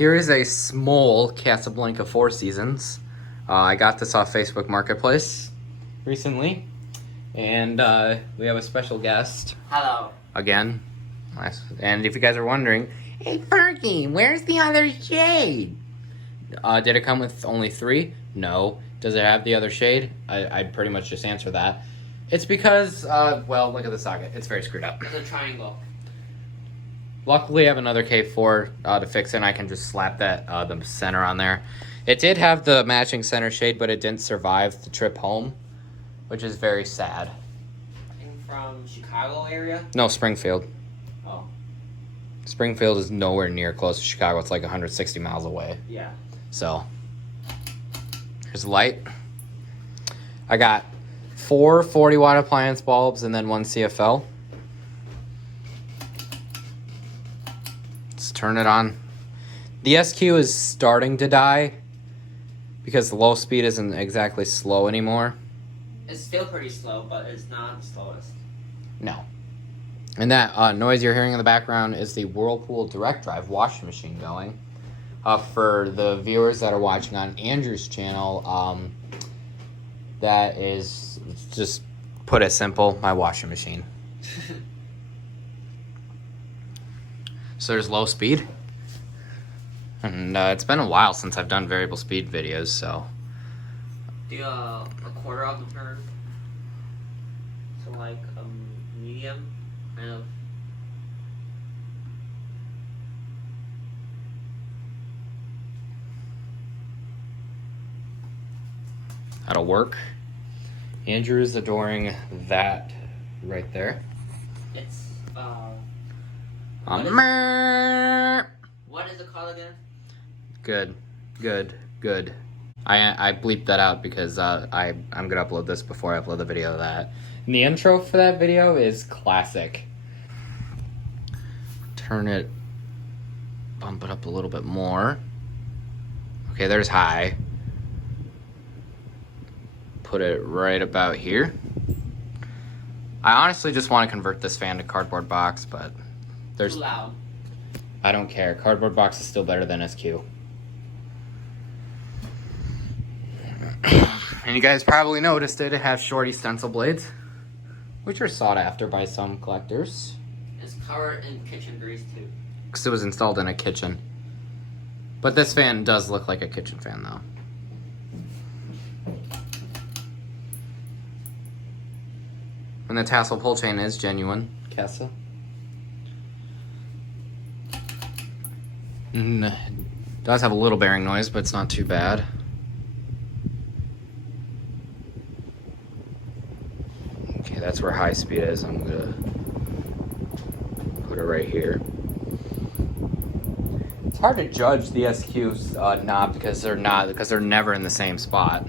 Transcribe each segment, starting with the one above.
Here is a small Casablanca Four Seasons. I got this off Facebook Marketplace recently, and we have a special guest. Hello. Again. Nice. And if you guys are wondering, hey Fergie, where's the other shade? Did it come with only 3? No. Does it have the other shade? I'd pretty much just answer that. It's because, well, look at the socket. It's very screwed up. It's a triangle. Luckily, I have another K4 to fix it, and I can just slap that the center on there. It did have the matching center shade, but it didn't survive the trip home, which is very sad. I'm from Chicago area? No, Springfield. Oh. Springfield is nowhere near close to Chicago. It's like 160 miles away. Yeah. So, here's the light. I got 4 40-watt appliance bulbs and then 1 CFL. Let's turn it on. The SQ is starting to die because the low speed isn't exactly slow anymore. It's still pretty slow, but it's not the slowest. No. And that noise you're hearing in the background is the Whirlpool Direct Drive washing machine going. For the viewers that are watching on Andrew's channel, that is, just put it simple, my washing machine. So there's low speed. And it's been a while since I've done variable speed videos, so. Do a quarter of the turn. So like medium, kind of. That'll work. Andrew's adoring that right there. It's What is it called again? Good. I bleeped that out because I'm gonna upload this before I upload the video of that. And the intro for that video is classic. Turn it, bump it up a little bit more. Okay, there's high. Put it right about here. I honestly just want to convert this fan to cardboard box, but there's... Too loud. I don't care. Cardboard box is still better than SQ. And you guys probably noticed it. It has shorty stencil blades, which are sought after by some collectors. It's covered in kitchen grease too. Because it was installed in a kitchen. But this fan does look like a kitchen fan though. And the tassel pull chain is genuine. Casa. It does have a little bearing noise, but it's not too bad. Okay, that's where high speed is. I'm gonna put it right here. It's hard to judge the SQ's knob because they're never in the same spot.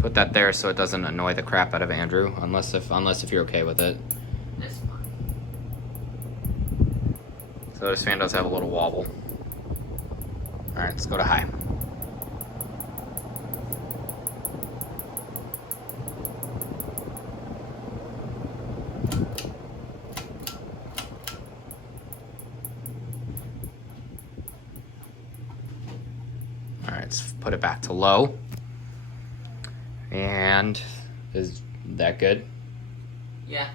Put that there so it doesn't annoy the crap out of Andrew, unless if you're okay with it. That's fine. So this fan does have a little wobble. Alright, let's go to high. Alright, let's put it back to low. And is that good? Yeah.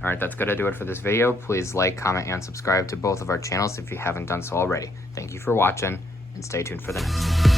Alright, that's going to do it for this video. Please like, comment, and subscribe to both of our channels if you haven't done so already. Thank you for watching, and stay tuned for the next one.